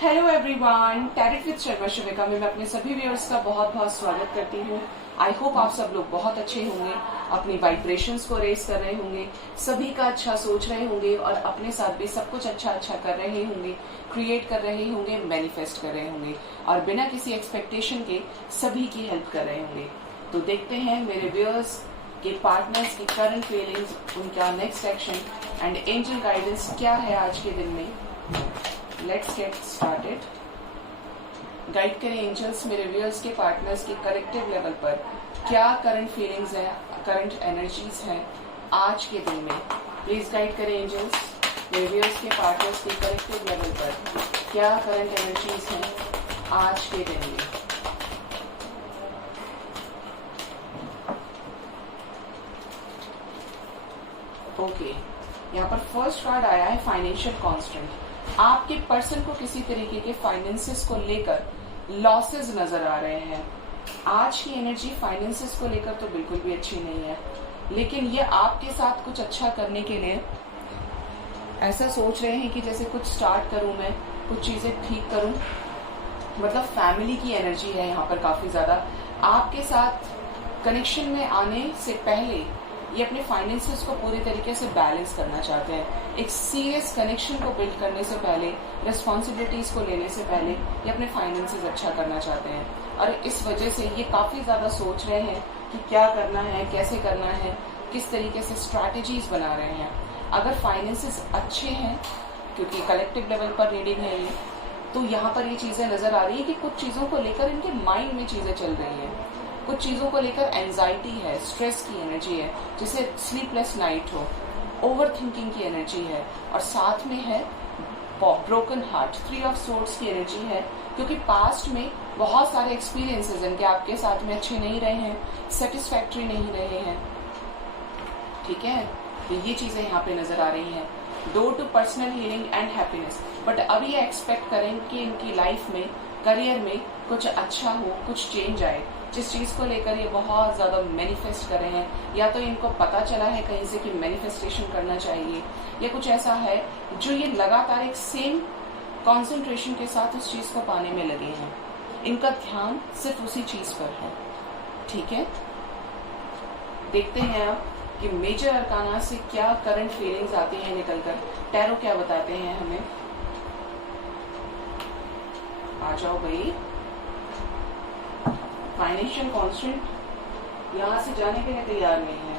Hello everyone, tarot with Sharma Shivika में मैं अपने सभी व्यूअर्स का बहुत बहुत स्वागत करती हूँ। आई होप आप सब लोग बहुत अच्छे होंगे, अपनी वाइब्रेशंस को रेस कर रहे होंगे, सभी का अच्छा सोच रहे होंगे और अपने साथ भी सब कुछ अच्छा कर रहे होंगे, क्रिएट कर रहे होंगे, मैनिफेस्ट कर रहे होंगे और बिना किसी एक्सपेक्टेशन के सभी की हेल्प कर रहे होंगे। तो देखते हैं मेरे व्यूअर्स के पार्टनर्स की करंट फीलिंग्स, उनका next action and angel guidance क्या है आज के दिन में। Let's get started. गाइड करें एंजल्स मेरे व्यूअर्स के पार्टनर्स के कलेक्टिव लेवल पर क्या करंट फीलिंग्स है, करंट एनर्जीज हैं आज के दिन में। प्लीज गाइड करें एंजल्स मेरे व्यूअर्स के पार्टनर्स के कलेक्टिव लेवल पर क्या करंट एनर्जीज हैं आज के दिन में। ओके, यहाँ पर फर्स्ट कार्ड आया है फाइनेंशियल कॉन्स्टेंट। आपके पर्सन को किसी तरीके के फाइनेंसेस को लेकर लॉसेस नजर आ रहे हैं। आज की एनर्जी फाइनेंसेस को लेकर तो बिल्कुल भी अच्छी नहीं है, लेकिन ये आपके साथ कुछ अच्छा करने के लिए ऐसा सोच रहे हैं कि जैसे कुछ स्टार्ट करूं, मैं कुछ चीजें ठीक करूं। मतलब फैमिली की एनर्जी है यहाँ पर काफी ज्यादा। आपके साथ कनेक्शन में आने से पहले ये अपने फाइनेंसेस को पूरी तरीके से बैलेंस करना चाहते हैं। एक सीरियस कनेक्शन को बिल्ड करने से पहले, रिस्पॉन्सिबिलिटीज को लेने से पहले ये अपने फाइनेंसेस अच्छा करना चाहते हैं और इस वजह से ये काफी ज्यादा सोच रहे हैं कि क्या करना है, कैसे करना है, किस तरीके से स्ट्रैटेजीज बना रहे हैं। अगर फाइनेंसेस अच्छे हैं, क्योंकि कलेक्टिव लेवल पर रीडिंग है ये, तो यहाँ पर ये चीजें नजर आ रही है कि कुछ चीजों को लेकर इनके माइंड में चीजें चल रही हैं, कुछ चीजों को लेकर एंजाइटी है, स्ट्रेस की एनर्जी है, जिसे स्लीपलेस नाइट हो, ओवर थिंकिंग की एनर्जी है और साथ में है ब्रोकन हार्ट, 3 ऑफ सोर्ड्स की एनर्जी है, क्योंकि पास्ट में बहुत सारे एक्सपीरियंसेस इनके आपके साथ में अच्छे नहीं रहे हैं, सेटिस्फैक्ट्री नहीं रहे हैं। ठीक है, तो ये चीजें यहाँ पे नजर आ रही हैं। Door to personal healing and happiness, but अब ये एक्सपेक्ट करें कि इनकी लाइफ में, करियर में कुछ अच्छा हो, कुछ चेंज आए। जिस चीज को लेकर ये बहुत ज्यादा मैनिफेस्ट कर रहे हैं, या तो इनको पता चला है कहीं से कि मैनिफेस्टेशन करना चाहिए, या कुछ ऐसा है जो ये लगातार एक सेम कंसंट्रेशन के साथ उस चीज को पाने में लगे हैं। इनका ध्यान सिर्फ उसी चीज पर है। ठीक है, देखते हैं अब कि मेजर अरकाना से क्या करंट फीलिंग्स आती हैं निकलकर। टैरो क्या बताते हैं हमें। आ जाओ भाई। फाइनेंशियल कॉन्स्टेंट यहाँ से जाने के लिए तैयार नहीं है।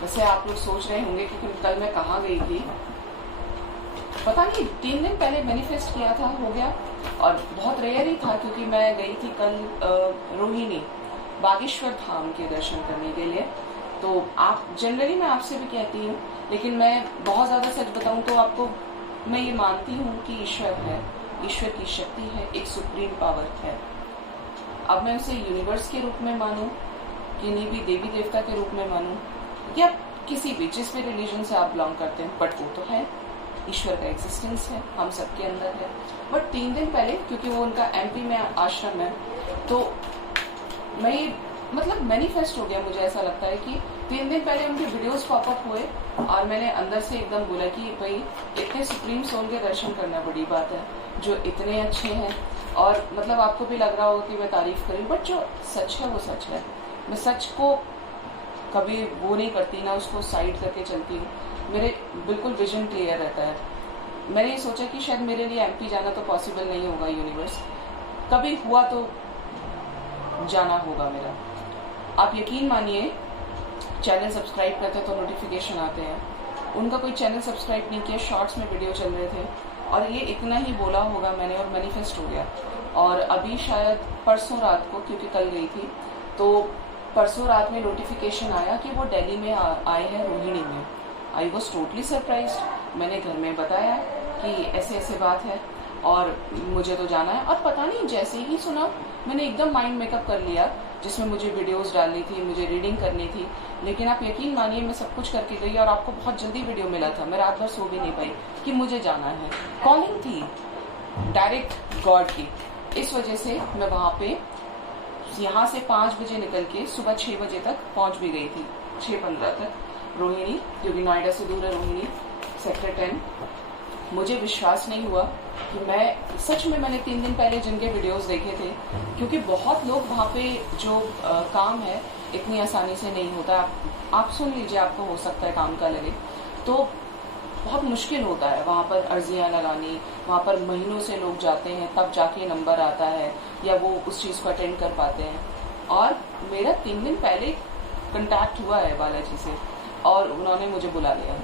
वैसे आप लोग सोच रहे होंगे कि कल मैं कहाँ गई थी। पता नहीं, 3 दिन पहले मैनिफेस्ट किया था, हो गया। और बहुत रेयर ही था क्योंकि मैं गई थी कल रोहिणी बागेश्वर धाम के दर्शन करने के लिए। तो आप जनरली मैं आपसे भी कहती हूँ, लेकिन मैं बहुत ज्यादा सच बताऊँ तो आपको, मैं ये मानती हूँ कि ईश्वर है, ईश्वर की शक्ति है, एक सुप्रीम पावर है। अब मैं उसे यूनिवर्स के रूप में मानूं, किन्हीं भी देवी देवता के रूप में मानूं, या किसी भी, जिस भी रिलीजन से आप बिलोंग करते हैं, बट वो तो है, ईश्वर का एग्जिस्टेंस है, हम सबके अंदर है। बट 3 दिन पहले, क्योंकि वो उनका एमपी में आश्रम है, तो मैं ये मतलब मैनिफेस्ट हो गया। मुझे ऐसा लगता है कि 3 दिन पहले उनके वीडियोस पॉपअप हुए और मैंने अंदर से एकदम बोला कि भाई इतने सुप्रीम सोल के दर्शन करना बड़ी बात है, जो इतने अच्छे हैं। और मतलब आपको भी लग रहा होगा कि मैं तारीफ करूं, बट जो सच है वो सच है। मैं सच को कभी वो नहीं करती, ना उसको साइड करके चलती हूँ। मेरे बिल्कुल विजन क्लियर रहता है। मैंने ये सोचा कि शायद मेरे लिए एमपी जाना तो पॉसिबल नहीं होगा, यूनिवर्स कभी हुआ तो जाना होगा मेरा। आप यकीन मानिए, चैनल सब्सक्राइब करते तो नोटिफिकेशन आते हैं। उनका कोई चैनल सब्सक्राइब नहीं किया, शॉर्ट्स में वीडियो चल रहे थे और ये इतना ही बोला होगा मैंने और मैनिफेस्ट हो गया। और अभी शायद परसों रात को, क्योंकि कल गई थी, तो परसों रात में नोटिफिकेशन आया कि वो दिल्ली में आए हैं, रोहिणी में। I was totally surprised. मैंने घर में बताया कि ऐसे ऐसे बात है और मुझे तो जाना है। और पता नहीं, जैसे ही सुना मैंने एकदम माइंड मेकअप कर लिया, जिसमें मुझे वीडियोस डालनी थी, मुझे रीडिंग करनी थी। लेकिन आप यकीन मानिए, मैं सब कुछ करके गई और आपको बहुत जल्दी वीडियो मिला था। मैं रात भर सो भी नहीं पाई कि मुझे जाना है। कॉलिंग थी डायरेक्ट गॉड की, इस वजह से मैं वहां पे यहाँ से 5 बजे निकल के सुबह 6 बजे तक पहुंच भी गई थी, 6:15 तक। रोहिणी, क्योंकि नोएडा से दूर है रोहिणी, सेक्टर 10। मुझे विश्वास नहीं हुआ कि मैं सच में, मैंने 3 दिन पहले जिनके वीडियोस देखे थे, क्योंकि बहुत लोग वहाँ पे जो काम है इतनी आसानी से नहीं होता। आप सुन लीजिए, आपको हो सकता है काम का लगे, तो बहुत मुश्किल होता है वहाँ पर अर्जियाँ लगानी। वहाँ पर महीनों से लोग जाते हैं, तब जाके नंबर आता है या वो उस चीज़ को अटेंड कर पाते हैं। और मेरा 3 दिन पहले कंटैक्ट हुआ है बालाजी से और उन्होंने मुझे बुला लिया,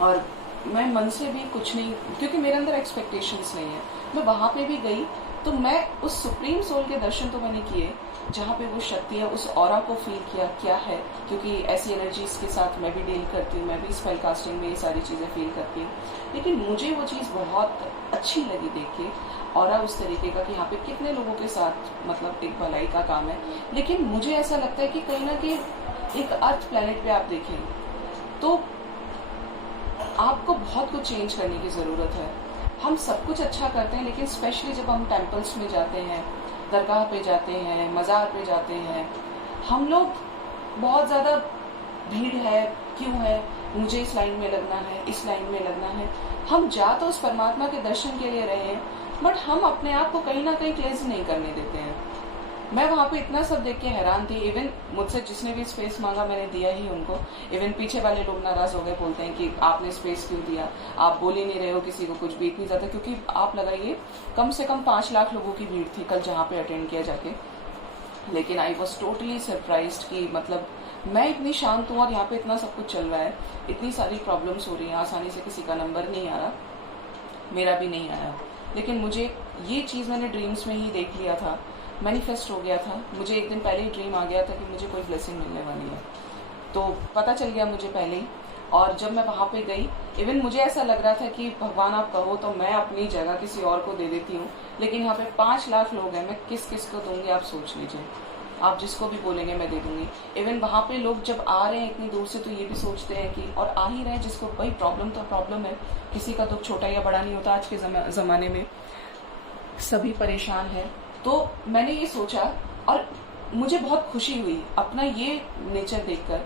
और मैं मन से भी कुछ नहीं, क्योंकि मेरे अंदर एक्सपेक्टेशंस नहीं है। मैं वहाँ पे भी गई तो मैं उस सुप्रीम सोल के दर्शन तो मैंने किए, जहाँ पे वो शक्ति है, उस ऑरा को फील किया क्या है, क्योंकि ऐसी एनर्जीज के साथ मैं भी डील करती हूँ, मैं भी स्पेल कास्टिंग में ये सारी चीज़ें फील करती हूँ। लेकिन मुझे वो चीज़ बहुत अच्छी लगी देख के, ऑरा उस तरीके का कि यहाँ पे कितने लोगों के साथ मतलब एक भलाई का काम है। लेकिन मुझे ऐसा लगता है कि कहीं ना कहीं एक अर्थ प्लेनेट पे आप देखें तो आपको बहुत कुछ चेंज करने की ज़रूरत है। हम सब कुछ अच्छा करते हैं, लेकिन स्पेशली जब हम टेम्पल्स में जाते हैं, दरगाह पे जाते हैं, मज़ार पे जाते हैं, हम लोग बहुत ज़्यादा भीड़ है, क्यों है, मुझे इस लाइन में लगना है, इस लाइन में लगना है। हम जा तो उस परमात्मा के दर्शन के लिए रहे हैं, बट हम अपने आप को कहीं ना कहीं क्लेंज नहीं करने देते हैं। मैं वहाँ पे इतना सब देख के हैरान थी। इवन मुझसे जिसने भी स्पेस मांगा मैंने दिया ही उनको। इवन पीछे वाले लोग नाराज हो गए, बोलते हैं कि आपने स्पेस क्यों दिया, आप बोल ही नहीं रहे हो किसी को कुछ भी। इतनी ज़्यादा, क्योंकि आप लगाइए कम से कम 5 लाख लोगों की भीड़ थी कल जहाँ पे अटेंड किया जाके। लेकिन आई वॉज टोटली सरप्राइज्ड कि मतलब मैं इतनी शांत हूँ और यहाँ पे इतना सब कुछ चल रहा है, इतनी सारी प्रॉब्लम्स हो रही हैं, आसानी से किसी का नंबर नहीं आ रहा, मेरा भी नहीं आया। लेकिन मुझे ये चीज़ मैंने ड्रीम्स में ही देख लिया था, मैनिफेस्ट हो गया था। मुझे एक दिन पहले ही ड्रीम आ गया था कि मुझे कोई ब्लेसिंग मिलने वाली है, तो पता चल गया मुझे पहले ही। और जब मैं वहाँ पे गई, इवन मुझे ऐसा लग रहा था कि भगवान आप कहो तो मैं अपनी जगह किसी और को दे देती हूँ, लेकिन यहाँ पे 5 लाख लोग हैं, मैं किस किस को दूंगी आप सोच लीजिए। आप जिसको भी बोलेंगे मैं दे दूंगी। इवन वहाँ पे लोग जब आ रहे हैं इतनी दूर से तो ये भी सोचते हैं कि, और आ ही रहे हैं, जिसको भाई प्रॉब्लम तो प्रॉब्लम है, किसी का दुख छोटा या बड़ा नहीं होता। आज के ज़माने में सभी परेशान हैं। तो मैंने ये सोचा और मुझे बहुत खुशी हुई अपना ये नेचर देखकर।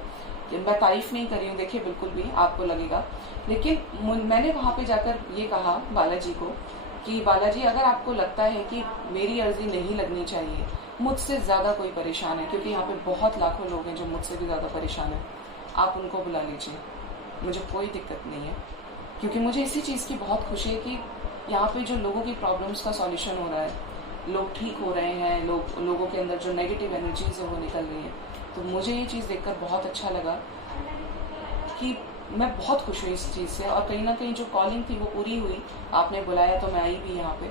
मैं तारीफ नहीं कर रही हूँ, देखिए बिल्कुल भी आपको लगेगा, लेकिन मैंने वहाँ पे जाकर ये कहा बालाजी को कि बालाजी अगर आपको लगता है कि मेरी अर्जी नहीं लगनी चाहिए, मुझसे ज़्यादा कोई परेशान है, क्योंकि यहाँ पे बहुत लाखों लोग हैं जो मुझसे भी ज़्यादा परेशान हैं, आप उनको बुला लीजिए, मुझे कोई दिक्कत नहीं है। क्योंकि मुझे इसी चीज़ की बहुत खुशी है कि यहाँ पे जो लोगों की प्रॉब्लम्स का सॉल्यूशन हो रहा है, लोग ठीक हो रहे हैं, लोगों के अंदर जो नेगेटिव एनर्जीज है वो निकल रही है। तो मुझे ये चीज़ देखकर बहुत अच्छा लगा कि मैं बहुत खुश हुई इस चीज़ से। और कहीं ना कहीं जो कॉलिंग थी वो पूरी हुई, आपने बुलाया तो मैं आई भी यहाँ पे।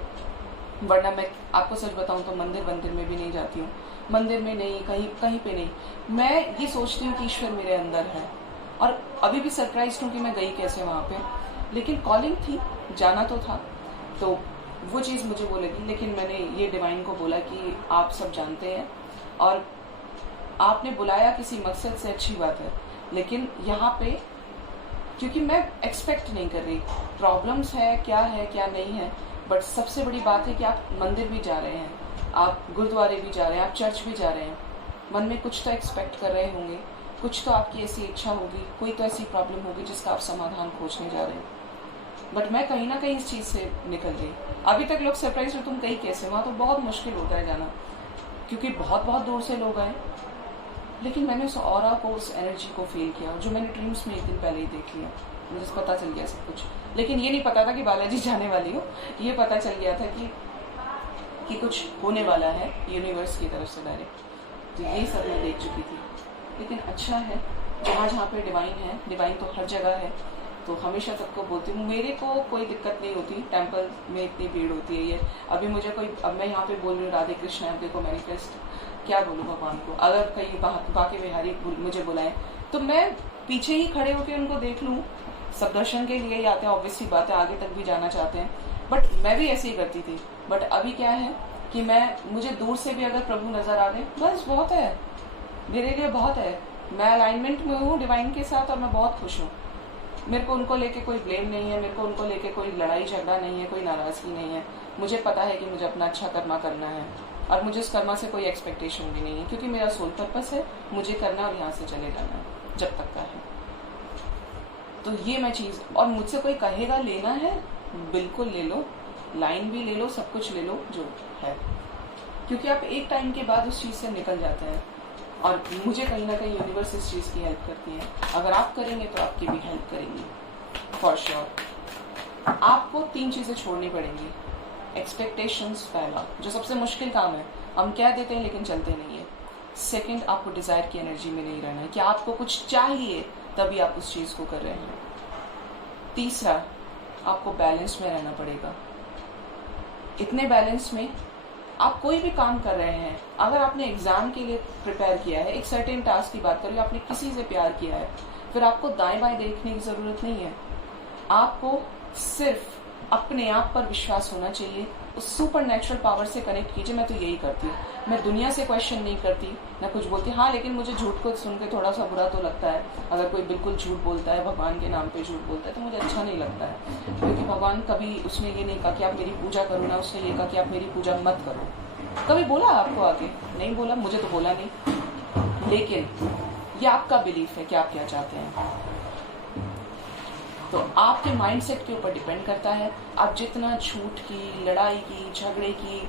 वरना मैं आपको सच बताऊँ तो मंदिर में भी नहीं जाती हूँ, मंदिर में नहीं, कहीं पे नहीं। मैं ये सोचती हूँ कि ईश्वर मेरे अंदर है, और अभी भी सरप्राइज हूँ कि मैं गई कैसे वहाँ पे। लेकिन कॉलिंग थी, जाना तो था, तो वो चीज़ मुझे वो लगी। लेकिन मैंने ये डिवाइन को बोला कि आप सब जानते हैं और आपने बुलाया किसी मकसद से, अच्छी बात है, लेकिन यहाँ पे क्योंकि मैं एक्सपेक्ट नहीं कर रही, प्रॉब्लम्स है क्या नहीं है, बट सबसे बड़ी बात है कि आप मंदिर भी जा रहे हैं, आप गुरुद्वारे भी जा रहे हैं, आप चर्च भी जा रहे हैं, मन में कुछ तो एक्सपेक्ट कर रहे होंगे, कुछ तो आपकी ऐसी इच्छा होगी, कोई तो ऐसी प्रॉब्लम होगी जिसका आप समाधान खोजने जा रहे हैं। बट मैं कहीं ना कहीं इस चीज़ से निकल गई। अभी तक लोग सरप्राइज हो, तुम कहीं कैसे, वहाँ तो बहुत मुश्किल होता है जाना, क्योंकि बहुत बहुत दूर से लोग आए। लेकिन मैंने उस ऑरा को, उस एनर्जी को फील किया, जो मैंने ड्रीम्स में एक दिन पहले ही देख लिया, मुझे पता चल गया सब कुछ। लेकिन ये नहीं पता था कि बालाजी जाने वाली हो, ये पता चल गया था कि कुछ होने वाला है यूनिवर्स की तरफ से डायरेक्ट। तो ये सब मैं देख चुकी थी। लेकिन अच्छा है, जहाँ जहाँ पे डिवाइन है, डिवाइन तो हर जगह है। तो हमेशा सबको बोलती हूँ, मेरे को कोई दिक्कत नहीं होती, टेम्पल में इतनी भीड़ होती है। ये अभी मुझे कोई, अब मैं यहाँ पे बोल रही हूँ राधे कृष्ण अब देखो मैनिफेस्ट, क्या बोलूँ भगवान को। अगर कहीं बाकी बिहारी मुझे बुलाए तो मैं पीछे ही खड़े होकर उनको देख लूँ, सब दर्शन के लिए ही आते हैं, ऑब्वियसली बात है, आगे तक भी जाना चाहते हैं। बट मैं भी ऐसे ही करती थी। बट अभी क्या है कि मुझे दूर से भी अगर प्रभु नजर आ गए, बस बहुत है, मेरे लिए बहुत है। मैं अलाइनमेंट में हूँ डिवाइन के साथ और मैं बहुत खुश हूँ। मेरे को उनको लेके कोई ब्लेम नहीं है, मेरे को उनको लेके कोई लड़ाई झगड़ा नहीं है, कोई नाराजगी नहीं है। मुझे पता है कि मुझे अपना अच्छा कर्मा करना है और मुझे उस कर्मा से कोई एक्सपेक्टेशन भी नहीं है, क्योंकि मेरा सोल पर्पस है, मुझे करना और यहाँ से चले जाना है जब तक का है। तो ये मैं चीज़, और मुझसे कोई कहेगा लेना है, बिल्कुल ले लो, लाइन भी ले लो, सब कुछ ले लो जो है, क्योंकि आप एक टाइम के बाद उस चीज़ से निकल जाते हैं। और मुझे कहीं ना कहीं यूनिवर्स इस चीज़ की हेल्प करती है। अगर आप करेंगे तो आपकी भी हेल्प करेंगी फॉर श्योर। आपको 3 चीज़ें छोड़नी पड़ेंगी। एक्सपेक्टेशंस पहला, जो सबसे मुश्किल काम है, हम कह देते हैं लेकिन चलते नहीं है। सेकंड, आपको डिज़ायर की एनर्जी में नहीं रहना है कि आपको कुछ चाहिए तभी आप उस चीज़ को कर रहे हैं। तीसरा, आपको बैलेंस में रहना पड़ेगा। इतने बैलेंस में आप कोई भी काम कर रहे हैं, अगर आपने एग्जाम के लिए प्रिपेयर किया है, एक सर्टेन टास्क की बात करिए, आपने किसी से प्यार किया है, फिर आपको दाएं बाएं देखने की ज़रूरत नहीं है। आपको सिर्फ अपने आप पर विश्वास होना चाहिए, उस सुपर नेचुरल पावर से कनेक्ट कीजिए। मैं तो यही करती हूँ, मैं दुनिया से क्वेश्चन नहीं करती, ना कुछ बोलती। हाँ, लेकिन मुझे झूठ को सुन के थोड़ा सा बुरा तो लगता है। अगर कोई बिल्कुल झूठ बोलता है, भगवान के नाम पे झूठ बोलता है, तो मुझे अच्छा नहीं लगता है, क्योंकि भगवान कभी उसने ये नहीं कहा कि आप मेरी पूजा करो ना, उसने ये कहा कि आप मेरी पूजा मत करो। कभी बोला आपको आगे? नहीं बोला, मुझे तो बोला नहीं। लेकिन ये आपका बिलीफ है कि आप क्या चाहते हैं, तो आपके माइंडसेट के ऊपर डिपेंड करता है। आप जितना झूठ की, लड़ाई की, झगड़े की,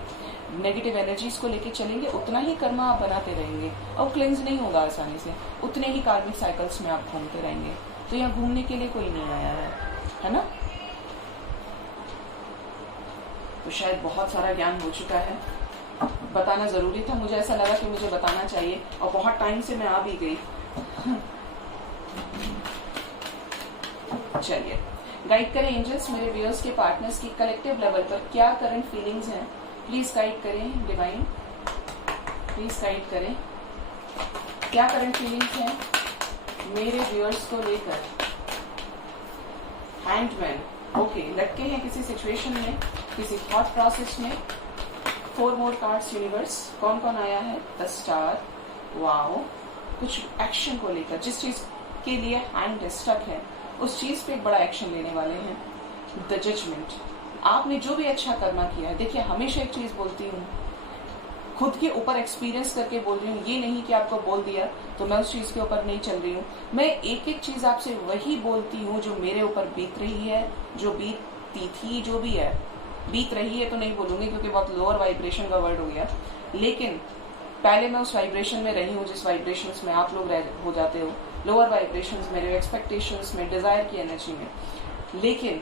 नेगेटिव एनर्जीज को लेके चलेंगे, उतना ही कर्मा आप बनाते रहेंगे और क्लेंज नहीं होगा आसानी से। उतने ही कार्मिक साइकिल्स में आप घूमते रहेंगे। तो यहाँ घूमने के लिए कोई नहीं आया है ना? तो शायद बहुत सारा ज्ञान हो चुका है, बताना जरूरी था। मुझे ऐसा लगा कि मुझे बताना चाहिए, और बहुत टाइम से मैं आ भी गई। चलिए, गाइड करें एंजल्स मेरे व्यूअर्स के पार्टनर्स की कलेक्टिव लेवल पर क्या करंट फीलिंग्स हैं। प्लीज गाइड करें डिवाइन, प्लीज गाइड करें क्या करंट फीलिंग्स हैं मेरे व्यूअर्स को लेकर। हैंडमैन, ओके, लटके हैं किसी सिचुएशन में, किसी थॉट प्रोसेस में। 4 मोर कार्ड्स यूनिवर्स, कौन कौन आया है? द स्टार, वाओ, कुछ एक्शन को लेकर, जिस चीज के लिए हैंड स्टक है उस चीज पे एक बड़ा एक्शन लेने वाले हैं। द जजमेंट, आपने जो भी अच्छा कर्मा किया है, देखिए हमेशा एक चीज बोलती हूँ, खुद के ऊपर एक्सपीरियंस करके बोल रही हूँ, ये नहीं कि आपको बोल दिया तो मैं उस चीज के ऊपर नहीं चल रही हूँ। मैं एक एक चीज आपसे वही बोलती हूँ जो मेरे ऊपर बीत रही है, जो बीतती थी, जो भी है। बीत रही है तो नहीं बोलूंगी क्योंकि बहुत लोअर वाइब्रेशन का वर्ड हो गया, लेकिन पहले मैं उस वाइब्रेशन में रही हूँ जिस वाइब्रेशंस में आप लोग हो जाते हो, लोअर वाइब्रेशंस में, एक्सपेक्टेशंस में, डिजायर की एनर्जी में। लेकिन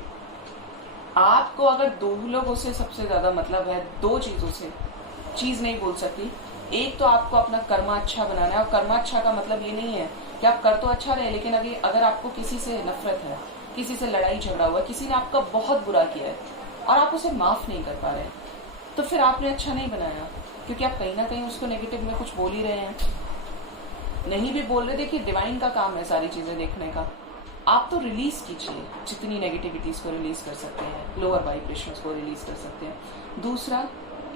आपको अगर 2 लोगों से सबसे ज्यादा मतलब है, 2 चीजों से, चीज नहीं बोल सकती। एक तो आपको अपना कर्मा अच्छा बनाना है, और कर्मा अच्छा का मतलब ये नहीं है कि आप कर तो अच्छा रहे, लेकिन अगर आपको किसी से नफरत है, किसी से लड़ाई झगड़ा हुआ, किसी ने आपका बहुत बुरा किया है और आप उसे माफ नहीं कर पा रहे, तो फिर आपने अच्छा नहीं बनाया, क्योंकि आप कहीं ना कहीं उसको नेगेटिव में कुछ बोल ही रहे हैं। नहीं भी बोल रहे, देखिए डिवाइन का काम है सारी चीजें देखने का। आप तो रिलीज कीजिए, जितनी नेगेटिविटीज को रिलीज कर सकते हैं, लोअर वाइब्रेशंस को रिलीज कर सकते हैं। दूसरा,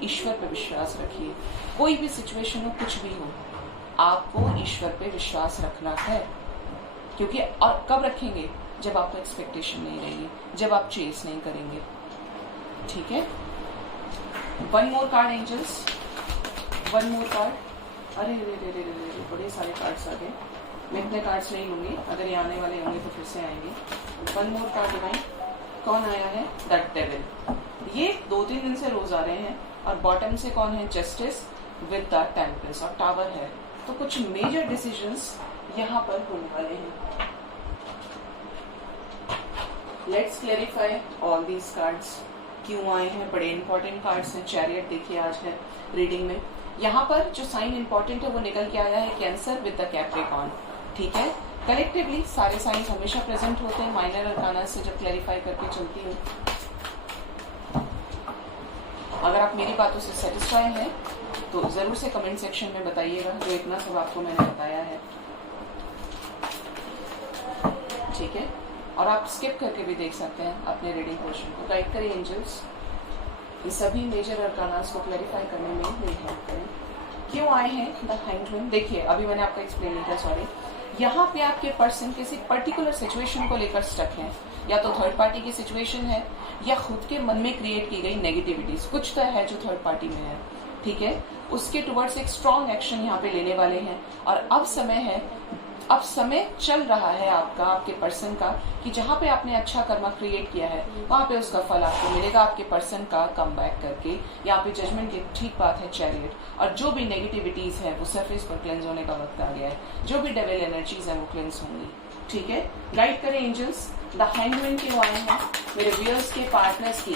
ईश्वर पे विश्वास रखिए। कोई भी सिचुएशन हो, कुछ भी हो, आपको ईश्वर पे विश्वास रखना है, क्योंकि और कब रखेंगे? जब आपको एक्सपेक्टेशन नहीं रहेगी, जब आप चेस नहीं करेंगे। ठीक है, 1 मोर कार्ड एंजल्स, 1 मोर कार्ड। अरे रे बड़े सारे कार्ड्स आ गए, मैं इतने कार्ड्स नहीं लूंगी, अगर ये आने वाले होंगे तो फिर से आएंगे। 1 मोर कार्ड डिवाइन, कौन आया है? The devil. ये 2-3 दिन से रोज आ रहे हैं, और बॉटम से कौन है? जस्टिस विद द टेम्परेंस, और टावर है। तो कुछ मेजर डिसीजंस यहाँ पर होने वाले हैं। Let's clarify all these cards क्यों आए हैं। बड़े इंपॉर्टेंट कार्ड्स हैं। चैरियट देखिए आज है रीडिंग में। यहाँ पर जो साइन इंपॉर्टेंट है वो निकल के आया है कैंसर विद द कैप्रिकॉर्न। ठीक है, कलेक्टिवली सारे साइंस हमेशा प्रेजेंट होते हैं माइनर अरकाना से जब क्लैरिफाई करके चलती हूँ। अगर आप मेरी बातों से सेटिस्फाई हैं तो जरूर से कमेंट सेक्शन में बताइएगा, जो इतना सब आपको मैंने बताया है। ठीक है, और आप स्किप करके भी देख सकते हैं अपने रीडिंग पोर्शन को। गाइड करें एंजल्स, ये सभी मेजर अरकानास को क्लैरिफाई करने में मेरी हेल्प करें। क्यों आए हैं द हैंगमैन? देखिए अभी मैंने आपको एक्सप्लेन नहीं किया, सॉरी। यहाँ पे आपके पर्सन किसी पर्टिकुलर सिचुएशन को लेकर स्टक है, या तो थर्ड पार्टी की सिचुएशन है, या खुद के मन में क्रिएट की गई नेगेटिविटीज कुछ तो है जो थर्ड पार्टी में है। ठीक है, उसके टुवर्ड्स एक स्ट्रॉन्ग एक्शन यहाँ पे लेने वाले हैं, और अब समय है अब समय चल रहा है आपका, आपके पर्सन का, कि जहां पे आपने अच्छा कर्मा क्रिएट किया है वहां पे उसका फल आपको मिलेगा आपके पर्सन का कम बैक करके। यहाँ पे जजमेंट की ठीक बात है चैरियट। और जो भी नेगेटिविटीज है वो सरफेस पर क्लेंस होने का वक्त आ गया है। जो भी डेविल एनर्जीज है वो क्लेंस होंगी। ठीक है, गाइड करें एंजल्स। द हैंगमैन क्यों आए हैं मेरे व्यूअर्स के पार्टनर्स की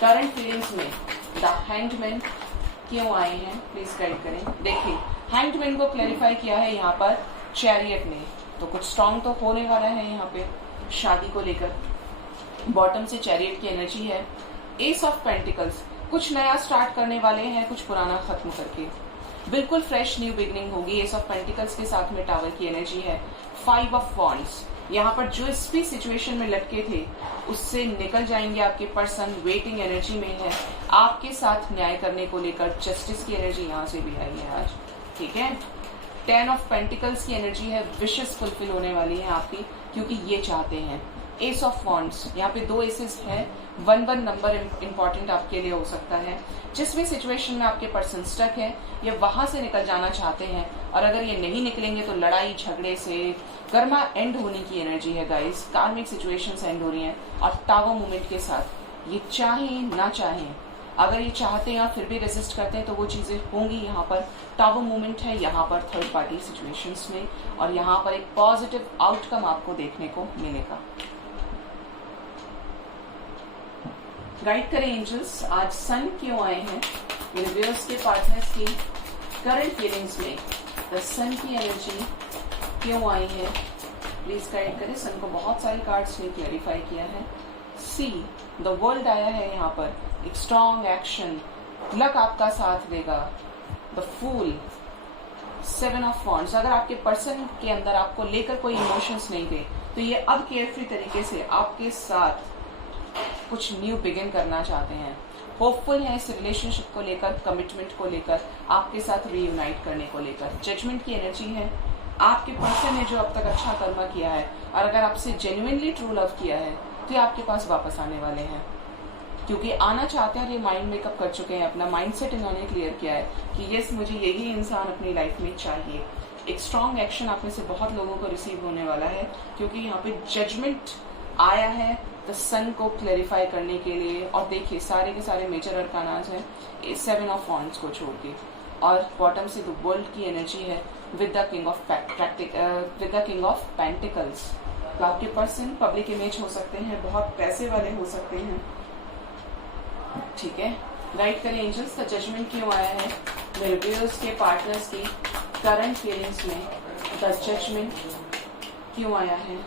करंट फीलिंग्स में? द हैंगमैन क्यों आए हैं प्लीज गाइड करें। देखिए, हैंगमैन को क्लैरिफाई किया है यहाँ पर चैरियट ने, तो कुछ स्ट्रॉन्ग तो होने वाला है यहाँ पे शादी को लेकर। बॉटम से चैरियट की एनर्जी है। एस ऑफ पेंटिकल्स, कुछ नया स्टार्ट करने वाले हैं, कुछ पुराना खत्म करके बिल्कुल फ्रेश न्यू बिगनिंग होगी। एस ऑफ पेंटिकल्स के साथ में टावर की एनर्जी है। 5 ऑफ वॉन्ड्स, यहाँ पर जो इस भी सिचुएशन में लटके थे उससे निकल जाएंगे आपके पर्सन। वेटिंग एनर्जी में है, आपके साथ न्याय करने को लेकर जस्टिस की एनर्जी यहाँ से भी आई है आज। ठीक है, 10 ऑफ पेंटिकल्स की एनर्जी है। विशेस फुलफिल होने वाली है आपकी, क्योंकि ये चाहते हैं। एस ऑफ वॉन्ड्स, यहाँ पे 2 एसेस है। 1 नंबर इंपॉर्टेंट आपके लिए हो सकता है। जिस भी सिचुएशन में आपके पर्सन स्टक है ये वहां से निकल जाना चाहते हैं, और अगर ये नहीं निकलेंगे तो लड़ाई झगड़े से कर्मा एंड होने की एनर्जी है गाइस। कार्मिक सिचुएशंस एंड हो रही हैं। और टावर मूवमेंट के साथ ये चाहें ना चाहें, अगर ये चाहते हैं फिर भी रेजिस्ट करते हैं तो वो चीजें होंगी। यहाँ पर टावर मूवमेंट है, यहाँ पर थर्ड पार्टी सिचुएशंस में, और यहाँ पर एक पॉजिटिव आउटकम आपको देखने को मिलेगा। गाइड करें एंजल्स, आज सन क्यों आए हैं मेरे व्यूअर्स के पार्टनर्स की करंट फीलिंग्स में? द सन की एनर्जी क्यों आई है प्लीज गाइड करें। सन को बहुत सारे कार्ड्स ने क्लैरिफाई किया है। सी द वर्ल्ड आया है यहाँ पर, एक स्ट्रॉन्ग एक्शन, लक आपका साथ देगा। द फूल, 7 ऑफ वॉन्ड्स, अगर आपके पर्सन के अंदर आपको लेकर कोई इमोशंस नहीं थे तो ये अब केयरफ्री तरीके से आपके साथ कुछ न्यू बिगिन करना चाहते हैं। होपफुल है इस रिलेशनशिप को लेकर, कमिटमेंट को लेकर, आपके साथ रीयूनाइट करने को लेकर। जजमेंट की एनर्जी है। आपके पर्सन ने जो अब तक अच्छा कर्मा किया है और अगर आपसे जेन्युइनली ट्रू लव किया है तो ये आपके पास वापस आने वाले हैं, क्योंकि आना चाहते हैं। ये माइंड मेकअप कर चुके हैं, अपना माइंडसेट इन्होंने क्लियर किया है कि यस मुझे यही इंसान अपनी लाइफ में चाहिए। एक स्ट्रॉन्ग एक्शन आप में से बहुत लोगों को रिसीव होने वाला है, क्योंकि यहाँ पे जजमेंट आया है द सन को क्लैरिफाई करने के लिए। और देखिए सारे के सारे मेजर अरकानाज हैं 7 ऑफ वॉन्ड्स को छोड़ के, और बॉटम से द वर्ल्ड की एनर्जी है with the king of pentacles. तो आपके पर्सन पब्लिक इमेज हो सकते हैं, बहुत पैसे वाले हो सकते हैं। ठीक है, गाइड करें एंजल्स, द जजमेंट क्यों आया है मेरे व्यूअर्स के पार्टनर्स की करंट फीलिंग्स में? द जजमेंट क्यों आया है?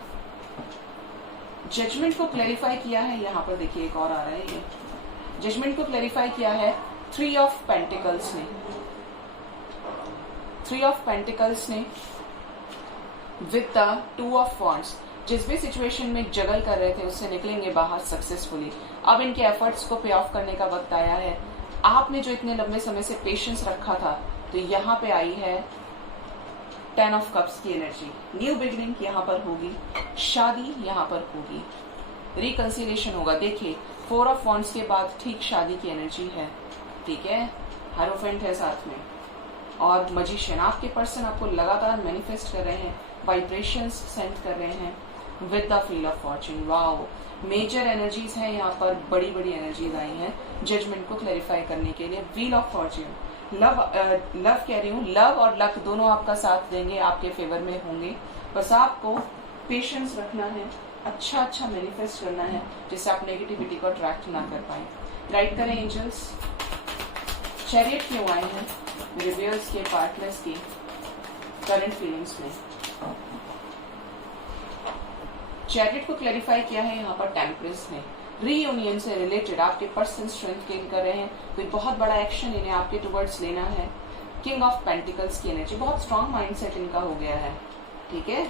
जजमेंट को क्लैरिफाई किया है, यहाँ पर देखिए एक और आ रहा है। ये जजमेंट को क्लैरिफाई किया है 3 ऑफ पेंटिकल्स ने। 3 ऑफ पेंटिकल्स ने विद द 2 ऑफ वॉन्ड्स। जिस भी सिचुएशन में जगल कर रहे थे उससे निकलेंगे बाहर सक्सेसफुली। अब इनके एफर्ट्स को पे ऑफ करने का वक्त आया है। आपने जो इतने लंबे समय से पेशेंस रखा था, तो यहाँ पे आई है 10 ऑफ कप्स की एनर्जी। न्यू बिगनिंग यहाँ पर होगी, शादी यहाँ पर होगी, रिकंसिलिएशन होगा। देखिए 4 ऑफ वॉन्ड्स के बाद ठीक शादी की एनर्जी है। ठीक है, हायरोफेंट है साथ में, और मजिशियन। आपके पर्सन आपको लगातार मैनिफेस्ट कर रहे हैं, वाइब्रेशंस सेंड कर रहे हैं with the feel of fortune. Wow, major energies हैं यहाँ पर, बड़ी बड़ी एनर्जीज आई हैं जजमेंट को क्लैरिफाई करने के लिए। व्हील ऑफ फॉर्च्यून, लव कह रही हूँ, लव और लक दोनों आपका साथ देंगे, आपके फेवर में होंगे। बस आपको पेशेंस रखना है, अच्छा मैनिफेस्ट करना है, जिससे आप नेगेटिविटी को अट्रैक्ट ना कर पाए। गाइड करें एंजल्स, चैरियट क्यों आए हैं मेरे व्यूअर्स के पार्टनर्स की करंट फीलिंग्स में? चैरियट को क्लैरिफाई किया है यहाँ पर टेम्परेंस ने। रीयूनियन से रिलेटेड आपके पर्सन स्ट्रेंथ गेन कर रहे हैं, कोई बहुत बड़ा एक्शन इन्हें आपके टुवर्ड्स लेना है। किंग ऑफ पेंटिकल्स की एनर्जी, बहुत स्ट्रॉन्ग माइंडसेट इनका हो गया है। ठीक है,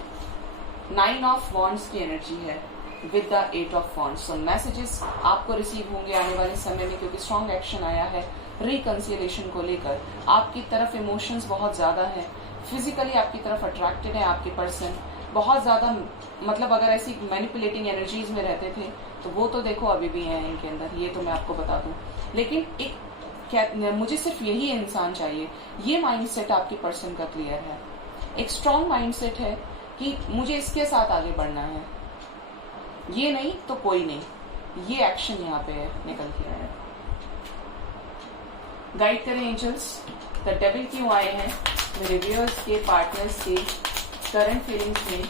9 ऑफ वॉन्ड्स की एनर्जी है with the 8 of wands. So messages आपको रिसीव होंगे आने वाले समय में, क्योंकि स्ट्रॉन्ग एक्शन आया है रिकंसिलिएशन को लेकर। आपकी तरफ इमोशंस बहुत ज्यादा है, फिजिकली आपकी तरफ अट्रैक्टेड है आपके पर्सन बहुत ज्यादा। मतलब अगर ऐसी मैनिपुलेटिंग एनर्जीज में रहते थे तो वो तो देखो अभी भी है इनके अंदर, ये तो मैं आपको बता दूं। लेकिन एक मुझे सिर्फ यही इंसान चाहिए, ये माइंडसेट आपके पर्सन का क्लियर है। एक स्ट्रॉन्ग माइंडसेट है, कि मुझे इसके साथ आगे बढ़ना है, ये नहीं तो कोई नहीं, ये एक्शन यहाँ पे है, निकल के आया। गाइड करें एंजल्स, द डेविल क्यों आए हैं मेरे व्यूअर्स के, पार्टनर्स के करंट फीलिंग्स में,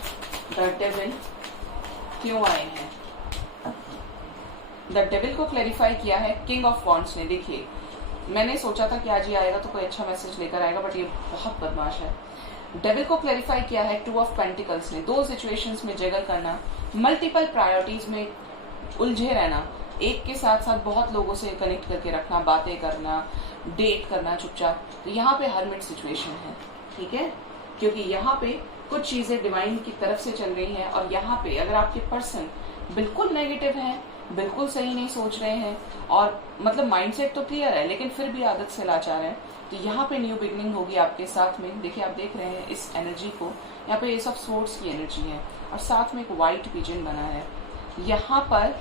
द डेविल क्यों आए हैं। द डेविल को क्लैरिफाई किया है किंग ऑफ वॉन्ड्स ने। देखिए, मैंने सोचा था कि आज ये आएगा तो कोई अच्छा मैसेज लेकर आएगा, बट ये बहुत बदमाश है। डेविल को क्लैरिफाई किया है टू ऑफ पेंटिकल्स ने। दो सिचुएशंस में जगल करना, मल्टीपल प्रायोरिटीज में उलझे रहना, एक के साथ साथ बहुत लोगों से कनेक्ट करके रखना, बातें करना, डेट करना चुपचाप। तो यहाँ पे हरमिट सिचुएशन है, ठीक है, क्योंकि यहाँ पे कुछ चीजें डिवाइन की तरफ से चल रही हैं। और यहाँ पे अगर आपके पर्सन बिल्कुल नेगेटिव हैं, बिल्कुल सही नहीं सोच रहे हैं, और मतलब माइंडसेट तो क्लियर है लेकिन फिर भी आदत से लाचार है, तो यहाँ पे न्यू बिगनिंग होगी आपके साथ में। देखिए, आप देख रहे हैं इस एनर्जी को, यहाँ पे एस ऑफ सोर्ड्स की एनर्जी है और साथ में एक व्हाइट पिजन बना है। यहाँ पर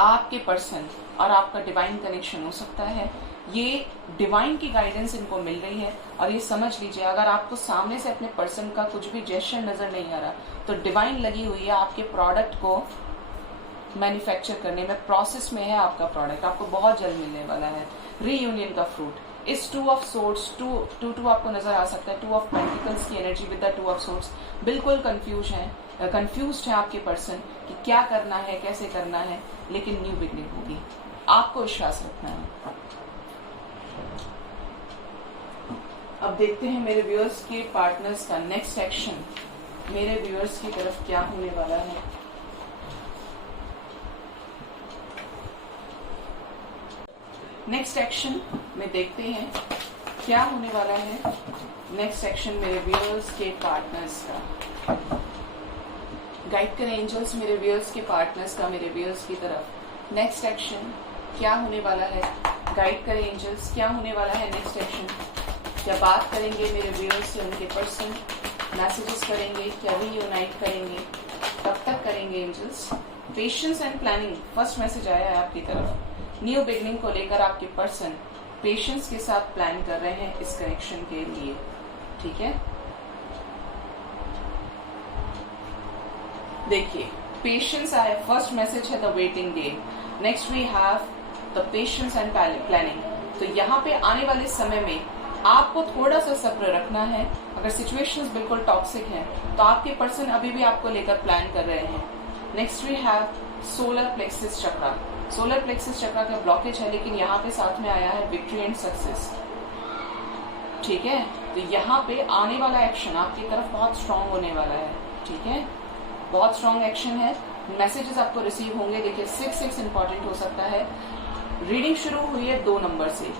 आपके पर्सन और आपका डिवाइन कनेक्शन हो सकता है। ये डिवाइन की गाइडेंस इनको मिल रही है। और ये समझ लीजिए, अगर आपको सामने से अपने पर्सन का कुछ भी जेस्चर नजर नहीं आ रहा, तो डिवाइन लगी हुई है आपके प्रोडक्ट को मैन्युफैक्चर करने में, प्रोसेस में है आपका प्रोडक्ट, आपको बहुत जल्द मिलने वाला है रीयूनियन का फ्रूट। इस टू ऑफ सोर्ड्स, टू आपको नजर आ सकता है, टू ऑफ पेंटिकल्स की energy with the two of swords. बिल्कुल कंफ्यूज्ड है आपके पर्सन कि क्या करना है, कैसे करना है, लेकिन न्यू बिगनिंग होगी, आपको विश्वास रखना है। अब देखते हैं मेरे व्यूअर्स के पार्टनर्स का नेक्स्ट एक्शन मेरे व्यूअर्स की तरफ क्या होने वाला है। नेक्स्ट एक्शन में देखते हैं क्या होने वाला है। नेक्स्ट एक्शन मेरे व्यूअर्स के पार्टनर्स का। गाइड करें एंजल्स मेरे व्यूअर्स के पार्टनर्स का मेरे व्यूअर्स की तरफ। नेक्स्ट एक्शन क्या होने वाला है। गाइड करें एंजल्स, क्या होने वाला है नेक्स्ट एक्शन। क्या बात करेंगे मेरे व्यूअर्स से उनके पर्सन, मैसेजेस करेंगे, क्या रीयूनाइट करेंगे, कब तक करेंगे angels. Patience and planning first message आया है आपकी तरफ। न्यू बिगनिंग को लेकर आपके पर्सन पेशेंस के साथ प्लान कर रहे हैं इस कनेक्शन के लिए, ठीक है। देखिए, पेशेंस आया, फर्स्ट मैसेज है the waiting day. Next we have the patience and planning. तो यहाँ पे आने वाले समय में आपको थोड़ा सा सब्र रखना है। अगर सिचुएशंस बिल्कुल टॉक्सिक हैं तो आपके पर्सन अभी भी आपको लेकर प्लान कर रहे हैं। Next we have solar plexus chakra. Solar plexus chakra का ब्लॉकेज है, लेकिन यहाँ पे साथ में आया है विक्ट्री एंड सक्सेस, ठीक है। तो यहाँ पे आने वाला एक्शन आपकी तरफ बहुत स्ट्रांग होने वाला है, ठीक है, बहुत स्ट्रांग एक्शन है। मैसेजेस आपको रिसीव होंगे। देखिए, 6 इंपॉर्टेंट हो सकता है। रीडिंग शुरू हुई है 2 नंबर से,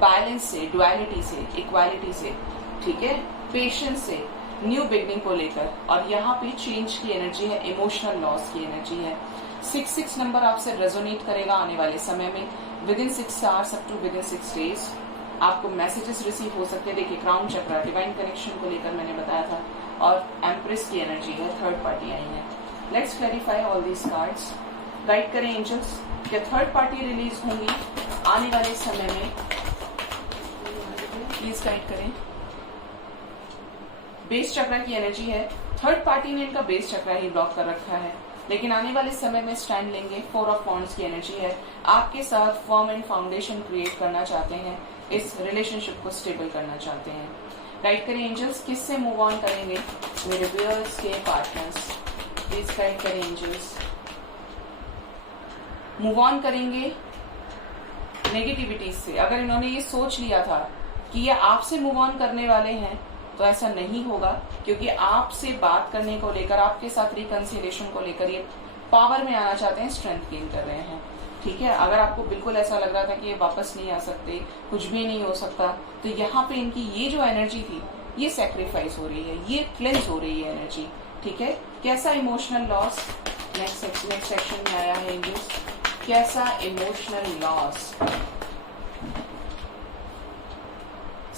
बैलेंस से, डुअलिटी से, इक्वालिटी से, ठीक है, पेशेंस से, न्यू बिगनिंग को लेकर। और यहाँ पे चेंज की एनर्जी है, इमोशनल लॉस की एनर्जी है। 6 नंबर आपसे रेजोनेट करेगा आने वाले समय में। Within 6 hours up to within 6 days आपको मैसेजेस रिसीव हो सकते हैं। देखिए, क्राउन चक्रा डिवाइन कनेक्शन को लेकर मैंने बताया था, और एम्प्रेस की एनर्जी है, थर्ड पार्टी आई है। Let's clarify all these cards. Guide करें एंजल्स, क्या थर्ड पार्टी रिलीज होंगी आने वाले समय में, प्लीज गाइड करें। बेस चक्रा की एनर्जी है। थर्ड पार्टी ने इनका बेस चक्रा ही ब्लॉक कर रखा है, लेकिन आने वाले समय में स्टैंड लेंगे। 4 ऑफ वॉन्ड्स की एनर्जी है। आपके साथ फर्म एंड फाउंडेशन क्रिएट करना चाहते हैं, इस रिलेशनशिप को स्टेबल करना चाहते हैं। गाइड करें एंजल्स, किससे मूव ऑन करेंगे मेरे व्यूअर्स के पार्टनर्स, प्लीज गाइड करें एंजल्स। मूव ऑन करेंगे नेगेटिविटी से। अगर इन्होंने ये सोच लिया था कि ये आपसे मूव ऑन करने वाले हैं, तो ऐसा नहीं होगा, क्योंकि आपसे बात करने को लेकर, आपके साथ रिकंसिलिएशन को लेकर ये पावर में आना चाहते हैं, स्ट्रेंथ गेन कर रहे हैं, ठीक है। अगर आपको बिल्कुल ऐसा लग रहा था कि ये वापस नहीं आ सकते, कुछ भी नहीं हो सकता, तो यहाँ पे इनकी ये जो एनर्जी थी, ये सेक्रीफाइस हो रही है, ये क्लेंस हो रही है एनर्जी, ठीक है। कैसा इमोशनल लॉस नेक्स्ट सेक्शन में आया है इंग्लिश, कैसा इमोशनल लॉस।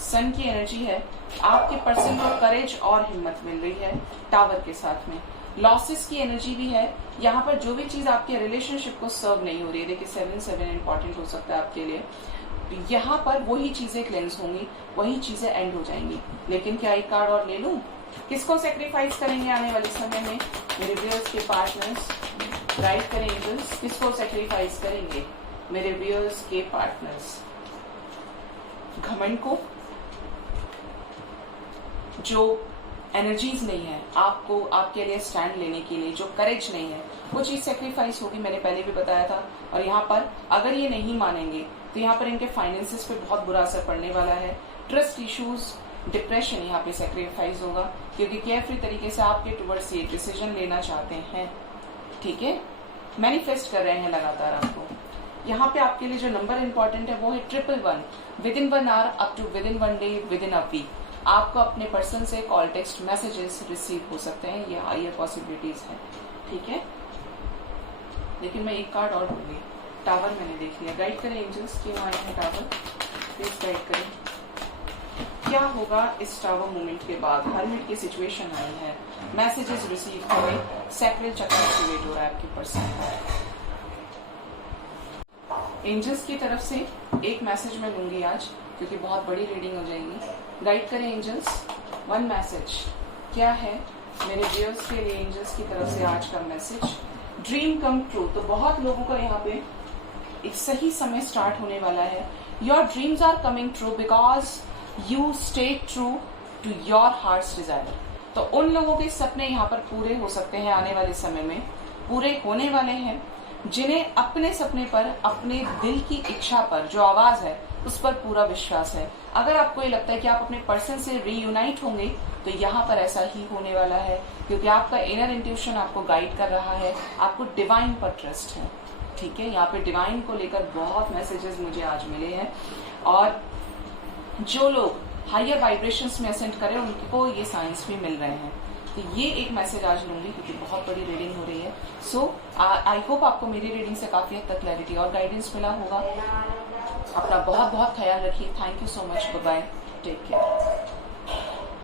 सन की एनर्जी है। आपके पर्सन को करेज और हिम्मत मिल रही है टावर के साथ में। लॉसेस की एनर्जी भी है। यहाँ पर जो भी चीज आपके रिलेशनशिप को सर्व नहीं हो रही है, देखिए 7 इंपॉर्टेंट हो सकता है आपके लिए, यहाँ पर वही चीजें क्लेंस होंगी, वही चीजें एंड हो जाएंगी। लेकिन क्या एक कार्ड और ले लूं, किसको सेक्रीफाइस करेंगे आने वाले समय में? मेरे व्यूअर्स के पार्टनर्स। गाइड करें एंजल्स, किसको सेक्रीफाइस करेंगे मेरे व्यूअर्स के पार्टनर्स? घमंड को, जो एनर्जीज नहीं है आपको आपके लिए स्टैंड लेने के लिए, जो करेज नहीं है, वो चीज सेक्रीफाइस होगी। मैंने पहले भी बताया था। और यहाँ पर अगर ये नहीं मानेंगे तो यहाँ पर इनके फाइनेंसेस पे बहुत बुरा असर पड़ने वाला है। ट्रस्ट इश्यूज, डिप्रेशन यहाँ पे सेक्रीफाइस होगा, क्योंकि केयरफ्री तरीके से आपके टुवर्ड्स ये डिसीजन लेना चाहते हैं। ठीक है, मैनिफेस्ट कर रहे हैं लगातार आपको। यहाँ पे आपके लिए जो नंबर इंपॉर्टेंट है वो है 111। Within 1 hour up to within 1 day, within a week आपको अपने पर्सन से कॉल, टेक्स्ट मैसेजेस रिसीव हो सकते हैं। ये हायर पॉसिबिलिटीज है। ठीक है, लेकिन मैं एक कार्ड और दूंगी। टावर मैंने देख लिया। गाइड करें एंजल्स, क्यों आए हैं टावर? प्लीज गाइड करें, क्या होगा इस टावर मूवमेंट के बाद? हर्मिट की सिचुएशन आई है, मैसेजेस रिसीव करें, सैक्रेड चक्र एक्टिवेट हो रहा है आपके पर्सन का। एंजल्स की तरफ से एक मैसेज मैं लूंगी आज, क्योंकि बहुत बड़ी रीडिंग हो जाएगी। गाइड करें एंजल्स, 1 मैसेज क्या है मेरे व्यूअर्स के लिए? एंजल्स की तरफ से आज का मैसेज, ड्रीम कम ट्रू। तो बहुत लोगों का यहाँ पे एक सही समय स्टार्ट होने वाला है। Your dreams are coming true because you stay true to your heart's desire. तो उन लोगों के सपने यहाँ पर पूरे हो सकते हैं, आने वाले समय में पूरे होने वाले हैं, जिन्हें अपने सपने पर, अपने दिल की इच्छा पर, जो आवाज है उस पर पूरा विश्वास है। अगर आपको ये लगता है कि आप अपने पर्सन से रीयूनाइट होंगे तो यहाँ पर ऐसा ही होने वाला है, क्योंकि आपका इनर इंट्यूशन आपको गाइड कर रहा है, आपको डिवाइन पर ट्रस्ट है। ठीक है, यहाँ पे डिवाइन को लेकर बहुत मैसेजेस मुझे आज मिले हैं, और जो लोग हायर वाइब्रेशंस में असेंड करें उनको ये साइंस भी मिल रहे हैं। तो ये एक मैसेज आज लूंगी, क्योंकि बहुत बड़ी रीडिंग हो रही है। सो आई होप आपको मेरी रीडिंग से काफी हद तक क्लैरिटी और गाइडेंस मिला होगा। अपना बहुत बहुत ख्याल रखिए। Thank you so much, bye bye, take care.